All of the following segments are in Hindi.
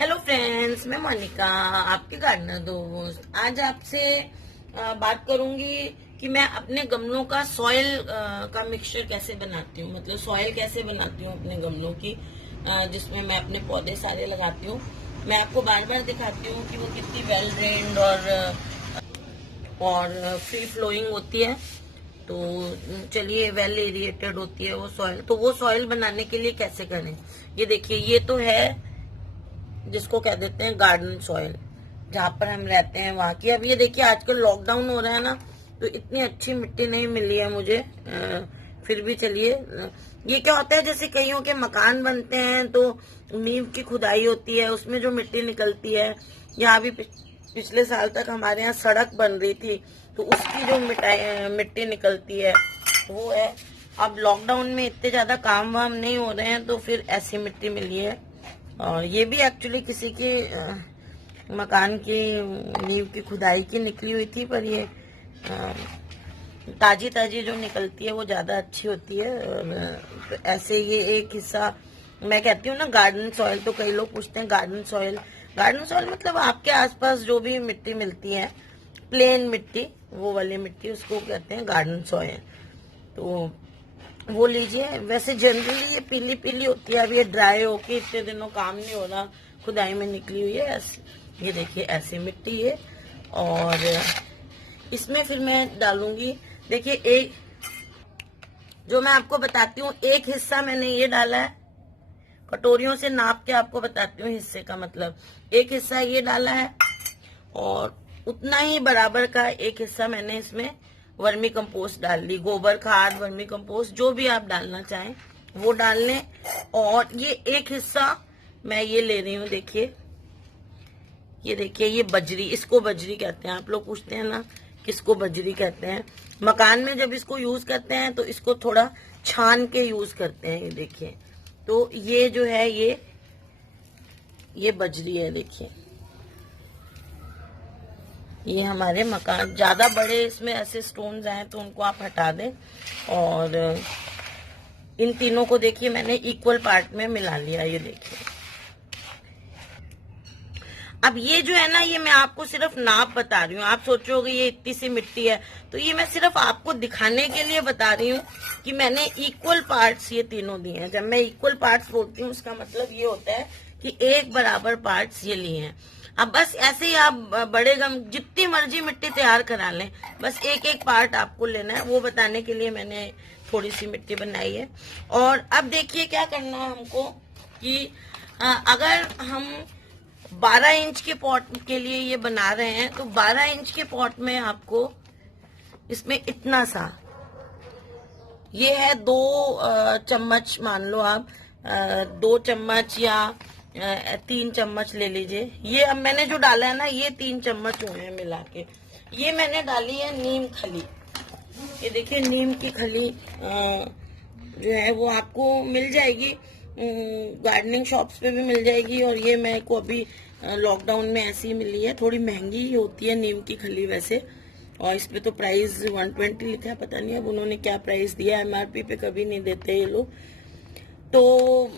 हेलो फ्रेंड्स, मैं मोनिका, आपकी गार्डनर दोस्त। आज आपसे बात करूंगी कि मैं अपने गमलों का सॉइल का मिक्सचर कैसे बनाती हूँ, मतलब सॉइल कैसे बनाती हूँ अपने गमलों की, जिसमें मैं अपने पौधे सारे लगाती हूँ। मैं आपको बार बार दिखाती हूँ कि वो कितनी वेल ड्रेन्ड और फ्री फ्लोइंग होती है। तो चलिए, वेल एरिएटेड होती है वो सॉइल। तो वो सॉइल बनाने के लिए कैसे करें, ये देखिए। ये तो है जिसको कह देते हैं गार्डन सॉइल, जहाँ पर हम रहते हैं वहाँ की। अब ये देखिए, आजकल लॉकडाउन हो रहा है ना, तो इतनी अच्छी मिट्टी नहीं मिली है मुझे। फिर भी चलिए, ये क्या होता है, जैसे कईयों के मकान बनते हैं तो नींव की खुदाई होती है, उसमें जो मिट्टी निकलती है। यहाँ भी पिछले साल तक हमारे यहाँ सड़क बन रही थी, तो उसकी जो मिट्टी निकलती है वो है। अब लॉकडाउन में इतने ज्यादा काम वाम नहीं हो रहे हैं, तो फिर ऐसी मिट्टी मिली है। और ये भी एक्चुअली किसी की मकान की नींव की खुदाई की निकली हुई थी, पर ये ताजी ताजी जो निकलती है वो ज्यादा अच्छी होती है। और ऐसे ये एक हिस्सा मैं कहती हूँ ना गार्डन सॉइल। तो कई लोग पूछते हैं गार्डन सॉइल, गार्डन सॉइल मतलब आपके आसपास जो भी मिट्टी मिलती है, प्लेन मिट्टी, वो वाली मिट्टी, उसको कहते हैं गार्डन सॉइल। तो वो लीजिए। वैसे जनरली ये पीली पीली होती है। अब ये ड्राई होके इतने दिनों काम नहीं हो रहा, खुदाई में निकली हुई है। ये देखिए, ऐसी मिट्टी है। और इसमें फिर मैं डालूंगी, देखिए, एक जो मैं आपको बताती हूँ, एक हिस्सा मैंने ये डाला है। कटोरियों से नाप के आपको बताती हूँ हिस्से का मतलब। एक हिस्सा ये डाला है, और उतना ही बराबर का एक हिस्सा मैंने इसमें वर्मी कंपोस्ट डाल ली। गोबर खाद, वर्मी कंपोस्ट, जो भी आप डालना चाहें वो डाल लें। और ये एक हिस्सा मैं ये ले रही हूँ, देखिए, ये देखिए, ये बजरी, इसको बजरी कहते हैं। आप लोग पूछते हैं ना किसको बजरी कहते हैं। मकान में जब इसको यूज करते हैं तो इसको थोड़ा छान के यूज करते हैं। ये देखिए, तो ये जो है ये बजरी है। देखिए, ये हमारे मकान, ज्यादा बड़े इसमें ऐसे स्टोन्स आए तो उनको आप हटा दें। और इन तीनों को देखिए मैंने इक्वल पार्ट में मिला लिया। ये देखिए, अब ये जो है ना, ये मैं आपको सिर्फ नाप बता रही हूँ। आप सोचोगे ये इतनी सी मिट्टी है, तो ये मैं सिर्फ आपको दिखाने के लिए बता रही हूँ कि मैंने इक्वल पार्ट्स ये तीनों दिए हैं। जब मैं इक्वल पार्ट्स बोलती हूँ, उसका मतलब ये होता है कि एक बराबर पार्ट्स ये लिए हैं। अब बस ऐसे ही आप बड़े गम जितनी मर्जी मिट्टी तैयार करा लें, बस एक एक पार्ट आपको लेना है। वो बताने के लिए मैंने थोड़ी सी मिट्टी बनाई है। और अब देखिए क्या करना है हमको, कि अगर हम 12 इंच के पॉट के लिए ये बना रहे हैं, तो 12 इंच के पॉट में आपको इसमें इतना सा, ये है 2 चम्मच, मान लो आप 2 चम्मच या 3 चम्मच ले लीजिए। ये अब मैंने जो डाला है ना, ये 3 चम्मच हुए हैं मिला के। ये मैंने डाली है नीम खली। ये देखिए, नीम की खली जो है वो आपको मिल जाएगी, गार्डनिंग शॉप्स पे भी मिल जाएगी। और ये मेरे को अभी लॉकडाउन में ऐसी ही मिली है। थोड़ी महंगी होती है नीम की खली वैसे, और इस पे तो प्राइस 120 लिखा है। पता नहीं अब उन्होंने क्या प्राइस दिया, एमआरपी पे कभी नहीं देते ये लोग। तो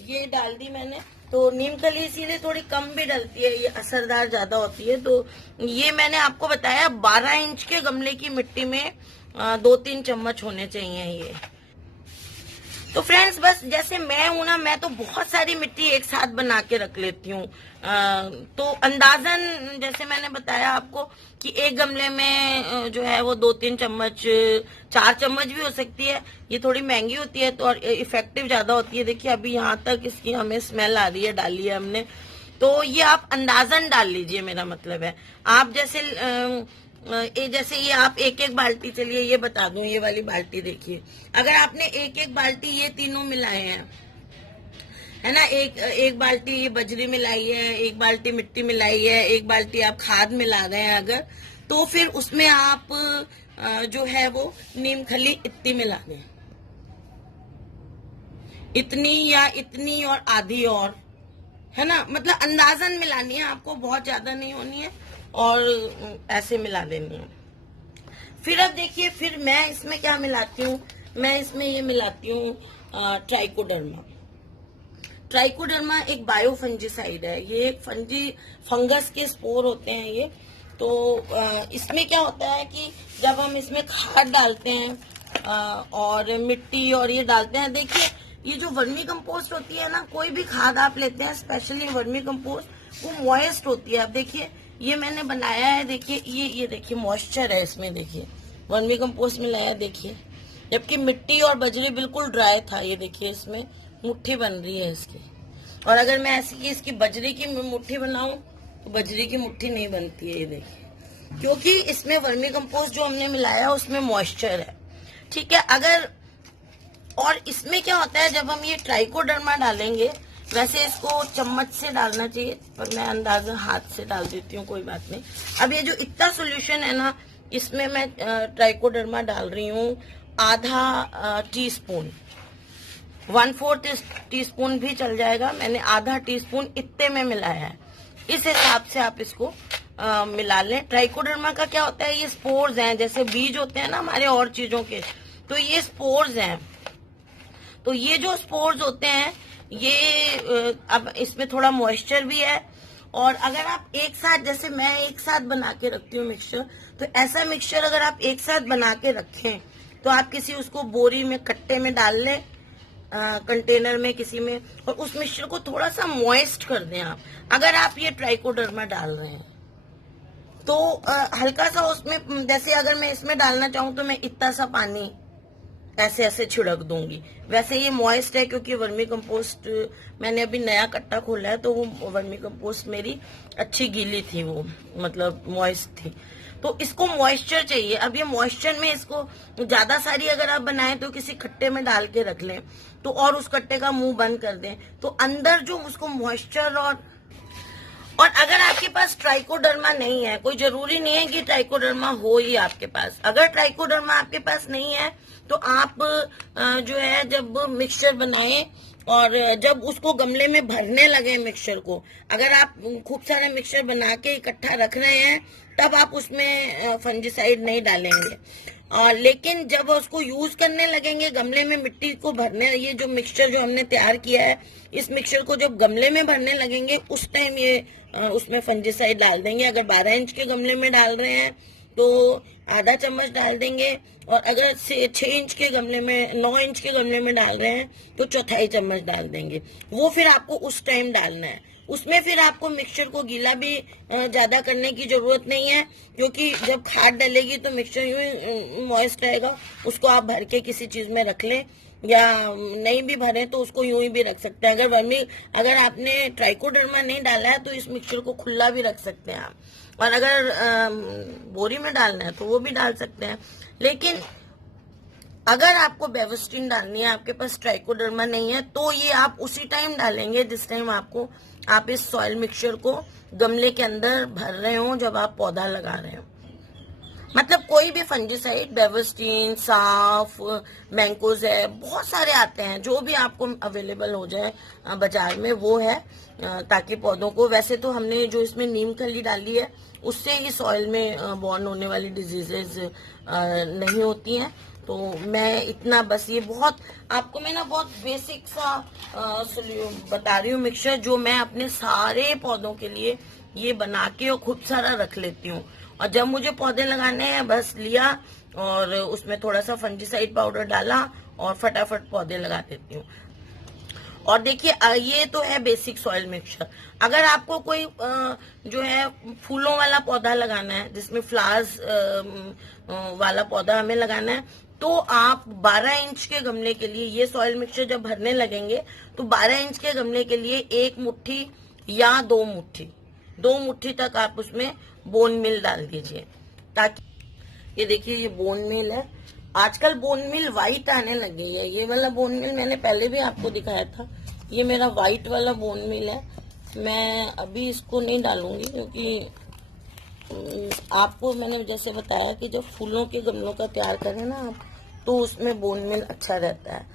ये डाल दी मैंने। तो नीम खली इसीलिए थोड़ी कम भी डलती है, ये असरदार ज्यादा होती है। तो ये मैंने आपको बताया 12 इंच के गमले की मिट्टी में 2-3 चम्मच होने चाहिए ये। तो फ्रेंड्स, बस जैसे मैं हूं ना, मैं तो बहुत सारी मिट्टी एक साथ बना के रख लेती हूँ। तो अंदाजन जैसे मैंने बताया आपको कि एक गमले में जो है वो 2-3 चम्मच, 4 चम्मच भी हो सकती है। ये थोड़ी महंगी होती है तो, और इफेक्टिव ज्यादा होती है। देखिए, अभी यहाँ तक इसकी हमें स्मेल आ रही है, डाली है हमने। तो ये आप अंदाजन डाल लीजिए, मेरा मतलब है। आप जैसे ये आप एक एक बाल्टी, चलिए ये बता दूं, ये वाली बाल्टी देखिए, अगर आपने एक एक बाल्टी ये तीनों मिलाए हैं, है ना, एक बाल्टी ये बजरी मिलाई है, एक बाल्टी मिट्टी मिलाई है, एक बाल्टी आप खाद मिला रहे हैं अगर, तो फिर उसमें आप जो है वो नीम खली इतनी मिला दें, इतनी या इतनी और आधी और, है ना, मतलब अंदाजन मिलानी है आपको, बहुत ज्यादा नहीं होनी है। और ऐसे मिला देनी है। फिर अब देखिए, फिर मैं इसमें क्या मिलाती हूँ, मैं इसमें ये मिलाती हूँ ट्राइकोडर्मा। ट्राइकोडर्मा एक बायोफंजीसाइड है। ये एक फंगस के स्पोर होते हैं ये। तो इसमें क्या होता है कि जब हम इसमें खाद डालते हैं और मिट्टी और ये डालते हैं, देखिए ये जो वर्मी कंपोस्ट होती है ना, कोई भी खाद आप लेते हैं, स्पेशली वर्मी कंपोस्ट, वो मॉइस्ट होती है। अब देखिए ये मैंने बनाया है, देखिए ये देखिए मॉइस्चर है इसमें, देखिए वर्मी कंपोस्ट में लाया, देखिए, जबकि मिट्टी और बजरी बिल्कुल ड्राई था। ये देखिए इसमें मुट्ठी बन रही है इसकी, और अगर मैं ऐसी इसकी बजरी की मुट्ठी बनाऊं तो बजरी की मुट्ठी नहीं बनती है। ये देखिए, क्योंकि इसमें वर्मी कंपोस्ट जो हमने मिलाया उसमें मॉइस्चर है, ठीक है। अगर और इसमें क्या होता है, जब हम ये ट्राइकोडर्मा डालेंगे, वैसे इसको चम्मच से डालना चाहिए, पर मैं अंदाजा हाथ से डाल देती हूँ, कोई बात नहीं। अब ये जो इतना सोल्यूशन है ना, इसमें मैं ट्राइकोडर्मा डाल रही हूँ आधा टीस्पून, 1/4 टीस्पून भी चल जाएगा। मैंने आधा टीस्पून इतने में मिलाया है, इस हिसाब से आप इसको मिला लें। ट्राइकोडर्मा का क्या होता है, ये स्पोर्स हैं, जैसे बीज होते हैं ना हमारे और चीजों के, तो ये स्पोर्स हैं। तो ये जो स्पोर्स होते हैं ये अब इसमें थोड़ा मॉइस्चर भी है। और अगर आप एक साथ, जैसे मैं एक साथ बना के रखती हूँ मिक्सचर, तो ऐसा मिक्सचर अगर आप एक साथ बना के रखें तो आप किसी उसको बोरी में, कट्टे में डाल लें, कंटेनर में किसी में, और उस मिक्सचर को थोड़ा सा मॉइस्ट कर दें आप। अगर आप ये ट्राइकोडर्मा डाल रहे हैं तो हल्का सा उसमें, जैसे अगर मैं इसमें डालना चाहूँ तो मैं इतना सा पानी ऐसे ऐसे छिड़क दूंगी। वैसे ये मॉइस्ट है क्योंकि वर्मी कंपोस्ट मैंने अभी नया कट्टा खोला है, तो वो वर्मी कंपोस्ट मेरी अच्छी गीली थी, वो मतलब मॉइस्ट थी। तो इसको मॉइस्चर चाहिए। अब ये मॉइस्चर में इसको ज्यादा सारी अगर आप बनाएं तो किसी खट्टे में डाल के रख लें, तो और उस कट्टे का मुंह बंद कर दें, तो अंदर जो उसको मॉइस्चर और अगर आपके पास ट्राइकोडर्मा नहीं है, कोई जरूरी नहीं है कि ट्राइकोडर्मा हो ही आपके पास। अगर ट्राइकोडर्मा आपके पास नहीं है तो आप जो है जब मिक्सचर बनाएं और जब उसको गमले में भरने लगे मिक्सचर को, अगर आप खूब सारे मिक्सचर बना के इकट्ठा रख रहे हैं तब आप उसमें फंजीसाइड नहीं डालेंगे। लेकिन जब उसको यूज करने लगेंगे, गमले में मिट्टी को भरने, ये जो मिक्सचर जो हमने तैयार किया है, इस मिक्सचर को जब गमले में भरने लगेंगे उस टाइम ये उसमें फंजीसाइड डाल देंगे। अगर 12 इंच के गमले में डाल रहे हैं तो आधा चम्मच डाल देंगे, और अगर 6 इंच के गमले में, 9 इंच के गमले में डाल रहे हैं तो 1/4 चम्मच डाल देंगे। वो फिर आपको उस टाइम डालना है। उसमें फिर आपको मिक्सचर को गीला भी ज्यादा करने की जरूरत नहीं है, क्योंकि जब खाद डलेगी तो मिक्सचर यूं मॉइस्ट रहेगा। उसको आप भर के किसी चीज में रख लें, या नहीं भी भरे तो उसको यूं ही भी रख सकते हैं। अगर आपने ट्राइकोडर्मा नहीं डाला है तो इस मिक्सचर को खुला भी रख सकते हैं आप, और अगर बोरी में डालना है तो वो भी डाल सकते हैं। लेकिन अगर आपको बेवस्टीन डालनी है, आपके पास ट्राइकोडर्मा नहीं है, तो ये आप उसी टाइम डालेंगे जिस टाइम आप इस सॉइल मिक्सचर को गमले के अंदर भर रहे हो, जब आप पौधा लगा रहे हो। मतलब कोई भी फंजीसाइड, बेवस्टीन, साफ, मैंकोज है, बहुत सारे आते हैं, जो भी आपको अवेलेबल हो जाए बाजार में वो है, ताकि पौधों को, वैसे तो हमने जो इसमें नीम खली डाली है उससे ही सॉइल में बॉर्न होने वाली डिजीजेज नहीं होती हैं। तो मैं इतना बस, ये बहुत आपको मैं ना बहुत बेसिक सा बता रही हूँ मिक्सचर, जो मैं अपने सारे पौधों के लिए ये बना के और खूब सारा रख लेती हूँ। और जब मुझे पौधे लगाने हैं बस लिया और उसमें थोड़ा सा फंजीसाइड पाउडर डाला और फटाफट पौधे लगा देती हूँ। और देखिए ये तो है बेसिक सॉइल मिक्सचर। अगर आपको कोई जो है फूलों वाला पौधा लगाना है, जिसमें फ्लावर्स वाला पौधा हमें लगाना है, तो आप 12 इंच के गमले के लिए ये सॉइल मिक्सचर जब भरने लगेंगे तो 12 इंच के गमले के लिए 1 मुट्ठी या 2 मुट्ठी तक आप उसमें बोन मिल डाल दीजिए, ताकि ये देखिए ये बोन मिल है। आजकल बोन मिल व्हाइट आने लगी है। ये वाला बोन मिल मैंने पहले भी आपको दिखाया था, ये मेरा व्हाइट वाला बोन मिल है। मैं अभी इसको नहीं डालूंगी क्योंकि आपको मैंने जैसे बताया कि जब फूलों के गमलों का तैयार करें ना आप, तो उसमें बोन मिल अच्छा रहता है,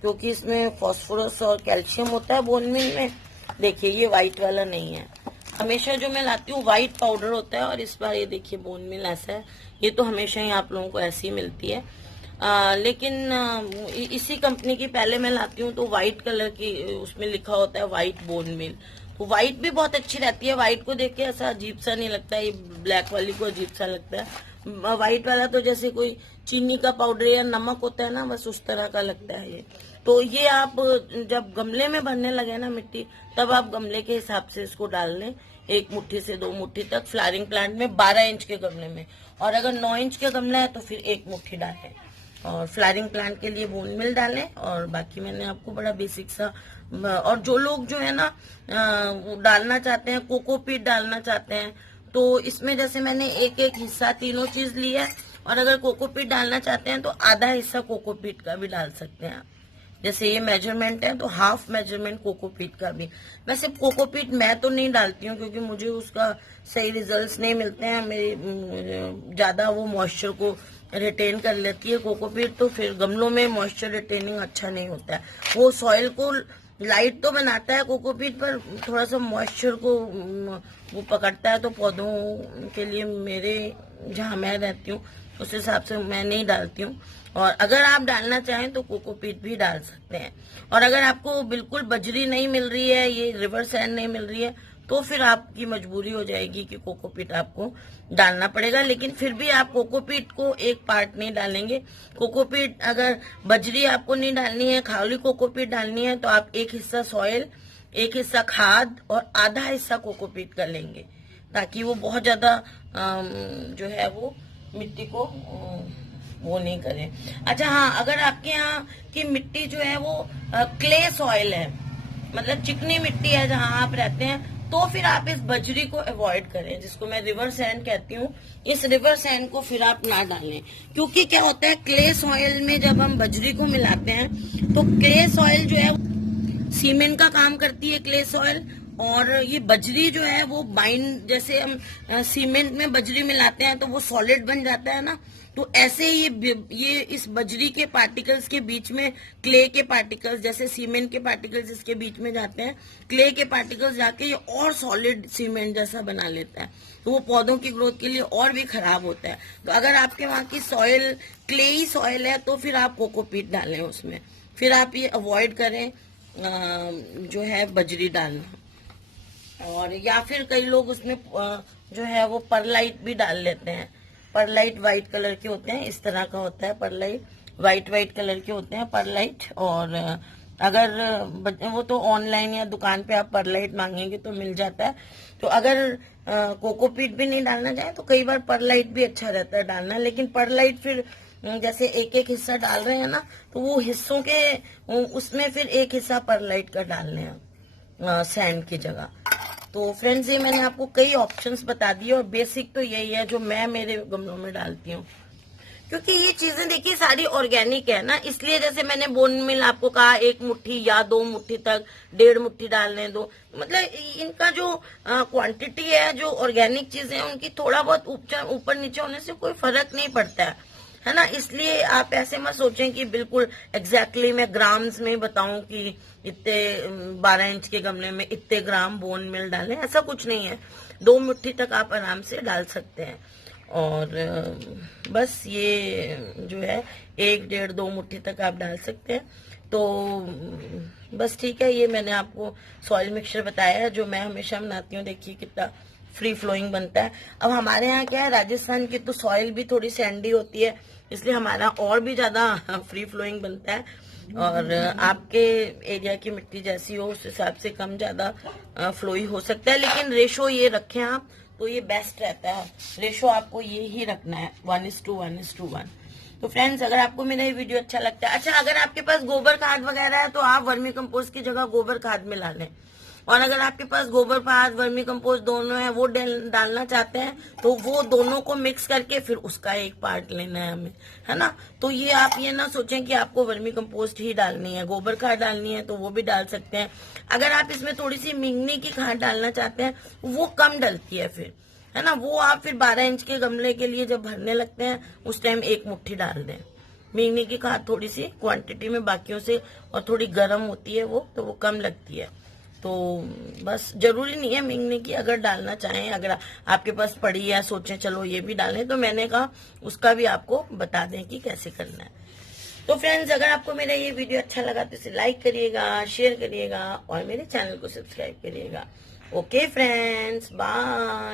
क्योंकि इसमें फास्फोरस और कैल्शियम होता है बोन मिल में। देखिए ये व्हाइट वाला नहीं है, हमेशा जो मैं लाती हूँ व्हाइट पाउडर होता है, और इस बार ये देखिए बोन मिल ऐसा है। ये तो हमेशा ही आप लोगों को ऐसी ही मिलती है। लेकिन इसी कंपनी की पहले मैं लाती हूँ तो व्हाइट कलर की उसमें लिखा होता है व्हाइट बोन मिल। तो व्हाइट भी बहुत अच्छी रहती है, व्हाइट को देख के ऐसा अजीब सा नहीं लगता, ये ब्लैक वाली को अजीब सा लगता है। व्हाइट वाला तो जैसे कोई चीनी का पाउडर या नमक होता है ना, बस उस तरह का लगता है ये। तो ये आप जब गमले में भरने लगे ना मिट्टी, तब आप गमले के हिसाब से इसको डाल लें, 1 मुट्ठी से 2 मुट्ठी तक फ्लावरिंग प्लांट में 12 इंच के गमले में। और अगर 9 इंच के गमला है तो फिर 1 मुट्ठी डालें। और फ्लावरिंग प्लांट के लिए बोन मिल डालें। और बाकी मैंने आपको बड़ा बेसिक सा, और जो लोग जो है ना डालना चाहते हैं, कोकोपीट डालना चाहते हैं, तो इसमें जैसे मैंने एक एक हिस्सा तीनों चीज ली है। और अगर कोकोपीट डालना चाहते हैं तो आधा हिस्सा कोकोपीट का भी डाल सकते हैं। जैसे ये मेजरमेंट है तो हाफ मेजरमेंट कोकोपीट का भी। वैसे कोकोपीट मैं तो नहीं डालती हूँ क्योंकि मुझे उसका सही रिजल्ट्स नहीं मिलते हैं, मेरी ज्यादा वो मॉइस्चर को रिटेन कर लेती है कोकोपीट, तो फिर गमलों में मॉइस्चर रिटेनिंग अच्छा नहीं होता है। वो सॉइल को लाइट तो बनाता है कोकोपीट, पर थोड़ा सा मॉइस्चर को वो पकड़ता है। तो पौधों के लिए मेरे जहाँ मैं रहती हूँ उस हिसाब से मैं नहीं डालती हूँ। और अगर आप डालना चाहें तो कोकोपीट भी डाल सकते हैं। और अगर आपको बिल्कुल बजरी नहीं मिल रही है, ये रिवर सैंड नहीं मिल रही है, तो फिर आपकी मजबूरी हो जाएगी कि कोकोपीट आपको डालना पड़ेगा। लेकिन फिर भी आप कोकोपीट को एक पार्ट नहीं डालेंगे। कोकोपीट अगर बजरी आपको नहीं डालनी है, खाली कोकोपीट डालनी है, तो आप एक हिस्सा सॉइल, एक हिस्सा खाद और आधा हिस्सा कोकोपीट का लेंगे, ताकि वो बहुत ज्यादा जो है वो मिट्टी को वो नहीं करे। अच्छा हाँ, अगर आपके यहाँ की मिट्टी जो है वो क्ले सॉइल है, मतलब चिकनी मिट्टी है जहाँ आप रहते हैं, तो फिर आप इस बजरी को अवॉइड करें, जिसको मैं रिवर सैंड कहती हूँ। इस रिवर सैंड को फिर आप ना डालें, क्योंकि क्या होता है क्ले सॉइल में जब हम बजरी को मिलाते हैं तो क्ले सॉइल जो है सीमेंट का काम करती है क्ले सॉइल। और ये बजरी जो है वो बाइंड, जैसे हम सीमेंट में बजरी मिलाते हैं तो वो सॉलिड बन जाता है ना, तो ऐसे ये इस बजरी के पार्टिकल्स के बीच में क्ले के पार्टिकल्स, जैसे सीमेंट के पार्टिकल्स इसके बीच में जाते हैं, क्ले के पार्टिकल्स जाके ये और सॉलिड सीमेंट जैसा बना लेता है, तो वो पौधों की ग्रोथ के लिए और भी खराब होता है। तो अगर आपके वहाँ की सॉइल क्लेई सॉइल है तो फिर आप कोकोपीट डालें उसमें, फिर आप ये अवॉइड करें जो है बजरी डालना। और या फिर कई लोग उसमें जो है वो परलाइट भी डाल लेते हैं। परलाइट व्हाइट कलर के होते हैं, इस तरह का होता है परलाइट, व्हाइट कलर के होते हैं परलाइट। और अगर वो तो ऑनलाइन या दुकान पे आप परलाइट मांगेंगे तो मिल जाता है। तो अगर कोकोपीट भी नहीं डालना चाहे तो कई बार परलाइट भी अच्छा रहता है डालना। लेकिन परलाइट फिर जैसे एक एक हिस्सा डाल रहे हैं ना, तो वो हिस्सों के उसमें फिर एक हिस्सा परलाइट का डालने हैं सैंड की जगह। तो फ्रेंड्स, ये मैंने आपको कई ऑप्शंस बता दिए और बेसिक तो यही है जो मैं मेरे गमलों में डालती हूँ, क्योंकि ये चीजें देखिए सारी ऑर्गेनिक है ना। इसलिए जैसे मैंने बोन मिल आपको कहा 1 मुट्ठी या 2 मुट्ठी तक, 1.5 मुट्ठी डालने दो, मतलब इनका जो क्वांटिटी है, जो ऑर्गेनिक चीजें हैं उनकी थोड़ा बहुत ऊपर नीचे होने से कोई फर्क नहीं पड़ता है ना। इसलिए आप ऐसे मत सोचें कि बिल्कुल एग्जैक्टली मैं ग्राम्स में बताऊं कि इतने 12 इंच के गमले में इतने ग्राम बोन मिल डालें, ऐसा कुछ नहीं है। 2 मुट्ठी तक आप आराम से डाल सकते हैं। और बस ये जो है 1, 1.5, 2 मुट्ठी तक आप डाल सकते हैं। तो बस ठीक है, ये मैंने आपको सॉइल मिक्सचर बताया है जो मैं हमेशा बनाती हूँ। देखिए कितना फ्री फ्लोइंग बनता है। अब हमारे यहाँ क्या है, राजस्थान की तो सॉइल भी थोड़ी सैंडी होती है, इसलिए हमारा और भी ज्यादा फ्री फ्लोइंग बनता है। और आपके एरिया की मिट्टी जैसी हो उस हिसाब से कम ज्यादा फ्लोई हो सकता है। लेकिन रेशो ये रखें आप तो ये बेस्ट रहता है। रेशो आपको ये ही रखना है 1:1:1। तो फ्रेंड्स, अगर आपको मेरा ये वीडियो अच्छा लगता है, अच्छा अगर आपके पास गोबर खाद वगैरह है तो आप वर्मी कंपोस्ट की जगह गोबर खाद मिला लें। और अगर आपके पास गोबर खाद वर्मी कंपोस्ट दोनों है, वो डालना चाहते हैं तो वो दोनों को मिक्स करके फिर उसका एक पार्ट लेना है हमें, है ना। तो ये आप ये ना सोचें कि आपको वर्मी कंपोस्ट ही डालनी है, गोबर खाद डालनी है तो वो भी डाल सकते हैं। अगर आप इसमें थोड़ी सी मिंगनी की खाद डालना चाहते हैं, वो कम डलती है फिर, है ना। वो आप फिर 12 इंच के गमले के लिए जब भरने लगते हैं उस टाइम 1 मुट्ठी डाल दें। मिंगनी की खाद थोड़ी सी क्वांटिटी में बाकियों से और थोड़ी गर्म होती है वो, तो वो कम लगती है। तो बस जरूरी नहीं है मिंगनी की, अगर डालना चाहें, अगर आपके पास पड़ी है सोचें चलो ये भी डालें, तो मैंने कहा उसका भी आपको बता दें कि कैसे करना है। तो फ्रेंड्स, अगर आपको मेरा ये वीडियो अच्छा लगा तो इसे लाइक करिएगा, शेयर करिएगा और मेरे चैनल को सब्सक्राइब करिएगा। Okay friends, bye.